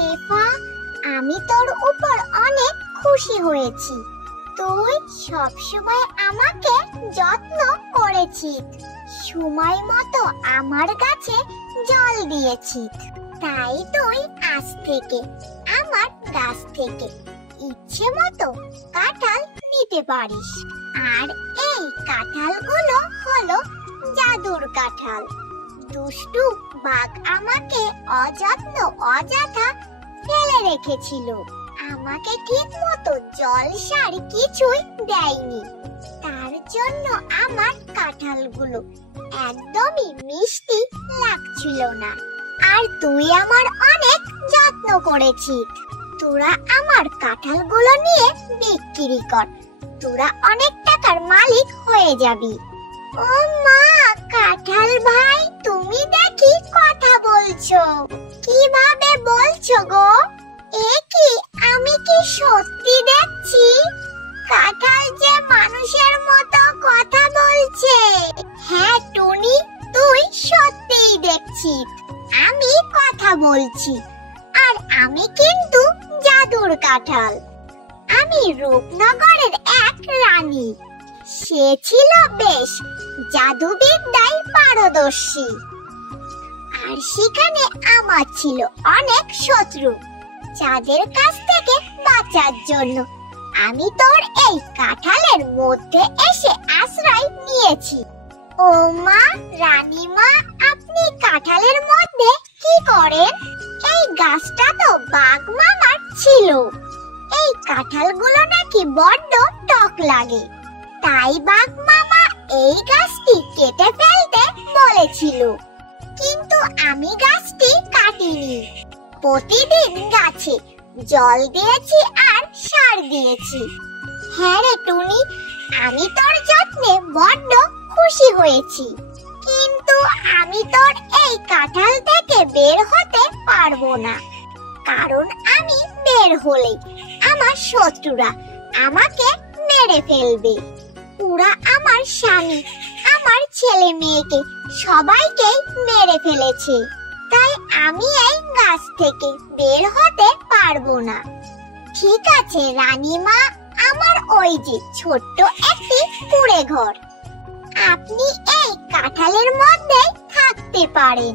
শেফা, আমি তোর উপর অনেক খুশি হয়েছি। তুই সবসময় আমাকে যত্ন করেছিস, সময় মতো আমার গাছে জল দিয়েছিস। তাই তুই আজ থেকে আমার গাছ থেকে ইচ্ছে মতো কাঁঠাল নিতে পারিস। আর এই কাঁঠালগুলো হলো জাদুর কাঁঠাল। দুষ্টু বাঘ আমাকে অযথা ফেলে রেখেছিল, আমাকে ঠিক মতো জল সার কিছুই দেয়নি। তার জন্য আমার কাঁঠালগুলো একদমই মিষ্টি লাগছিল না। আর তুই আমার অনেক যত্ন করেছিস। তোরা আমার কাঁঠালগুলো নিয়ে বিক্রি কর, তোরা অনেক টাকার মালিক হয়ে যাবি। ও মা, কাঁঠাল ভাই, তুমি দেখি কথা বলছো। কিভাবে বলছো গো? এ কি, আমি কি সত্যি দেখছি কাঁঠাল যে মানুষের মতো কথা বলছে? হ্যাঁ টুনি, তুই সত্যিই দেখছিস আমি কথা বলছি। আর আমি কিন্তু জাদুর কাঁঠাল। আমি রূপনগরের এক রানী। সে ছিল বেশ জাদুবিদ্যায় পারদর্শী। আর সেখানে আমার ছিল অনেক শত্রু, যাদের কাছ থেকে বাঁচার জন্য আমি তোর এই কাঁঠালের মধ্যে এসে আশ্রয় নিয়েছি। ও মা, রানীমা, আপনি কাঁঠালের মধ্যে কি করেন? এই গাছটা তো বাঘ মামার ছিল। এই কাঁঠালগুলো নাকি বড্ড টক লাগে, তাই বাঘ মামা এই গাছটি কেটে ফেলতে বলেছিল। কিন্তু আমি গাছটি কাটিনি, প্রতিদিন গাছে জল দিয়েছি আর সার দিয়েছি। হ্যাঁ রে টুনি, আমি তোর যত্নে বড্ড খুশি হয়েছি। কিন্তু আমি তোর এই কাঁঠাল থেকে বের হতে পারবো না, কারণ আমি বের হলেই আমার শত্রুরা আমাকে মেরে ফেলবে। ওরা আমার স্বামী, আমার ছেলে মেয়েকে সবাইকে মেরে ফেলেছে। তাই আমি এই গাছ থেকে বের হতে পারবো না। ঠিক আছে রানীমা, আমার ওই যে ছোট্ট একটি কুঁড়ে ঘর, আপনি এই কাঁঠালের মধ্যে থাকতে পারেন।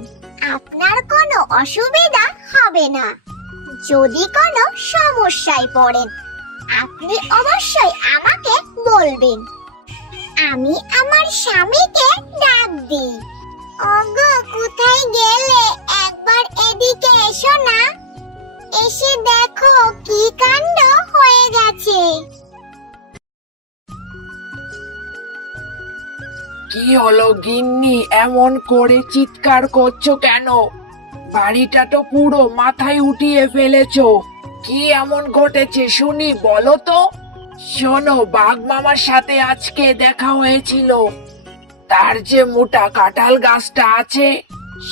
আপনার কোনো অসুবিধা হবে না। যদি কোনো সমস্যায় পড়েন, আপনি অবশ্যই আমাকে বলবেন। আমি আমার স্বামীকে ডাক দিই। ওগো, কোথায় গেলে? একবার এদিকে এসো না। এসে দেখো কি কাণ্ড হয়ে গেছে। কি হলো গিন্নি, এমন করে চিৎকার করছো কেন? বাড়িটা তো পুরো মাথায় উঠিয়ে ফেলেছো। কি এমন ঘটেছে শুনি, বলো তো। শোনো, বাঘ মামার সাথে আজকে দেখা হয়েছিল। তার যে মোটা কাঁঠাল গাছটা আছে,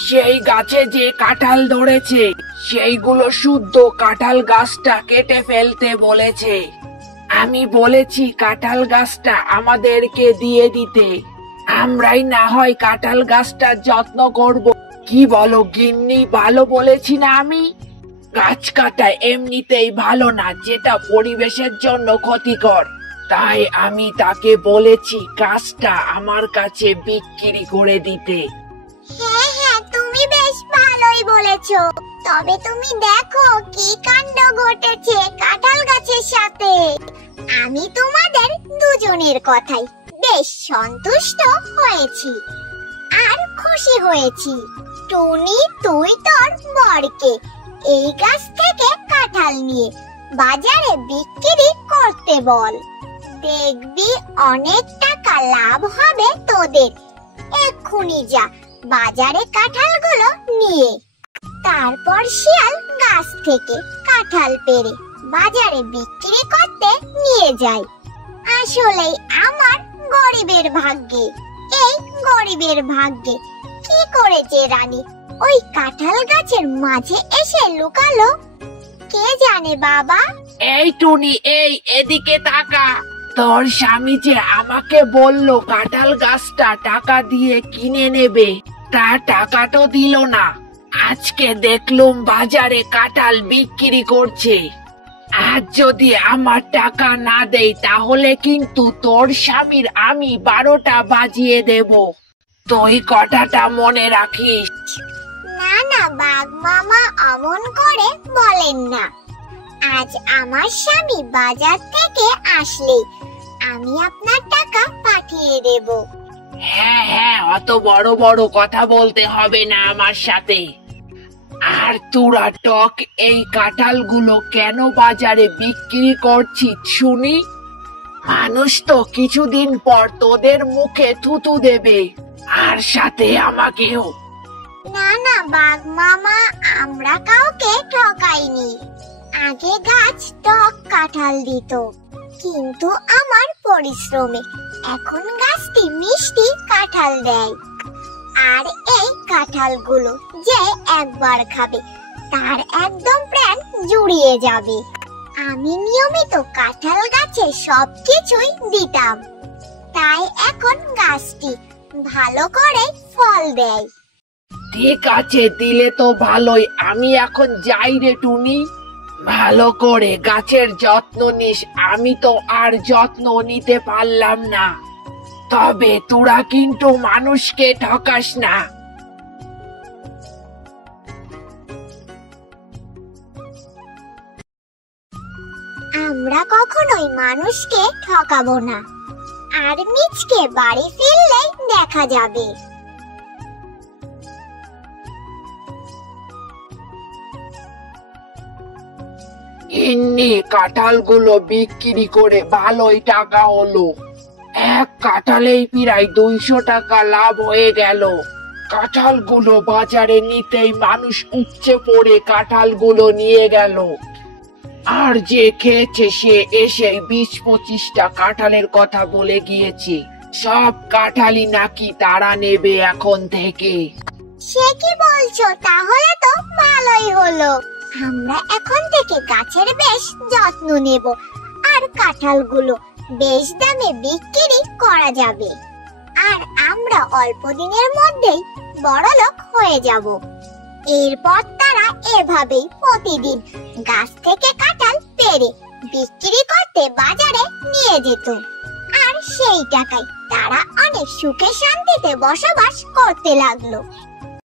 সেই গাছে যে কাঁঠাল ধরেছে, সেইগুলো শুদ্ধ কাঁঠাল গাছটা কেটে ফেলতে বলেছে। আমি বলেছি কাঁঠাল গাছটা আমাদেরকে দিয়ে দিতে, আমরাই না হয় কাঁঠাল গাছটার যত্ন করব। কি বলো গিন্নি, ভালো বলেছি না আমি? গাছ কাটা এমনিতেই ভালো না, যেটা পরিবেশের জন্য ক্ষতিকর। তাই আমি তাকে বলেছি গাছটা আমার কাছে বিক্রি করে দিতে। হ্যাঁ হ্যাঁ, তুমি বেশ ভালোই বলেছো। তবে তুমি দেখো কি কাণ্ড ঘটেছে কাঁঠাল গাছের সাথে। আমি তোমাদের দুজনের কথাই বেশ সন্তুষ্ট হয়েছি আর খুশি হয়েছি। টুনি, তুই তোর বরকে এই গাছ থেকে কাঁঠাল নিয়ে বাজারে বিক্রি করতে বল। দেখবি অনেক টাকা লাভ হবে তোদের। এক্ষুনি যা বাজারে কাঁঠালগুলো নিয়ে। তারপর শিয়াল গাছ থেকে কাঁঠাল পেড়ে বাজারে বিক্রি করতে নিয়ে যায়। আসলেই আমার গরিবের ভাগ্যে, এই গরিবের ভাগ্যে কি করেছে রানী ওই কাঁঠাল গাছের মাঝে এসে লুকালো? কে জানে বাবা। এই টুনি, এই এদিকে তাকা। তোর স্বামী যে আমাকে বলল কাঁঠাল গাছটা টাকা দিয়ে কিনে নেবে, তার টাকা তো দিল না। আজকে দেখলুম বাজারে কাঁঠাল বিক্রি করছে। আজ যদি আমার টাকা না দেই তাহলে কিন্তু তোর স্বামীর আমি 12টা বাজিয়ে দেব। তুই কথাটা মনে রাখিস। না না বাঘ মামা, অমন করে বলেন না। আজ আমার স্বামী বাজার থেকে আসলেই আমি আপনার টাকা পাঠিয়ে দেব। হ্যাঁ হ্যাঁ, অত বড় বড় কথা বলতে হবে না আমার সাথে। আর তোরা টক এই কাঁঠালগুলো কেন বাজারে বিক্রি করছিস শুনি? মানুষ তো কিছুদিন পর তোদের মুখে থুতু দেবে, আর সাথে আমাকেও। না না বাঘ মামা, আমরা কাউকে ঠকাইনি। আগে গাছ টক কাঁঠাল দিত, কিন্তু আমার পরিশ্রমে এখন গাছটি মিষ্টি কাঁঠাল দেয়। আর এই কাঁঠালগুলো যে একবার খাবে তার একদম প্রাণ জুড়িয়ে যাবে। আমি নিয়মিত কাঁঠাল গাছে সবকিছুই দিতাম, তাই এখন গাছটি ভালো করে ফল দেয়। ঠিক আছে, দিলে তো ভালোই। আমি এখন যাই রে টুনি। ভালো করে গাছের যত্ন নিস। আমি তো আর যত্ন নিতে পারলাম না। তবে তোরা কিন্তু মানুষকে ঠকাস না। আমরা কখনোই মানুষকে ঠকাবো না। আর মিচকে বাড়ি ফিরলেই দেখা যাবে। গিন্নি, কাঁঠালগুলো বিক্রি করে ভালোই টাকা হলো। এক কাঁঠালেই প্রায় 200 টাকা লাভ হয়ে গেল। কাঁঠালগুলো বাজারে নিতেই মানুষ উপচে পড়ে কাঁঠালগুলো নিয়ে গেল। আর যে খেয়েছে সে এসে 20-25টা কাঁঠালের কথা বলে গিয়েছে। সব কাঁঠালই নাকি তারা নেবে এখন থেকে। সে কি বলছো? তাহলে তো ভালোই হলো। আমরা এখন থেকে গাছের বেশ যত্ন নেব, আর কাঁঠালগুলো বেশ দামে বিক্রি করা যাবে। আর আমরা অল্প দিনের মধ্যেই বড়লোক হয়ে যাব। এরপর তারা এভাবেই প্রতিদিন গাছ থেকে কাঁঠাল পেড়ে বিক্রি করতে বাজারে নিয়ে যেত। আর সেই টাকায় তারা অনেক সুখে শান্তিতে বসবাস করতে লাগলো।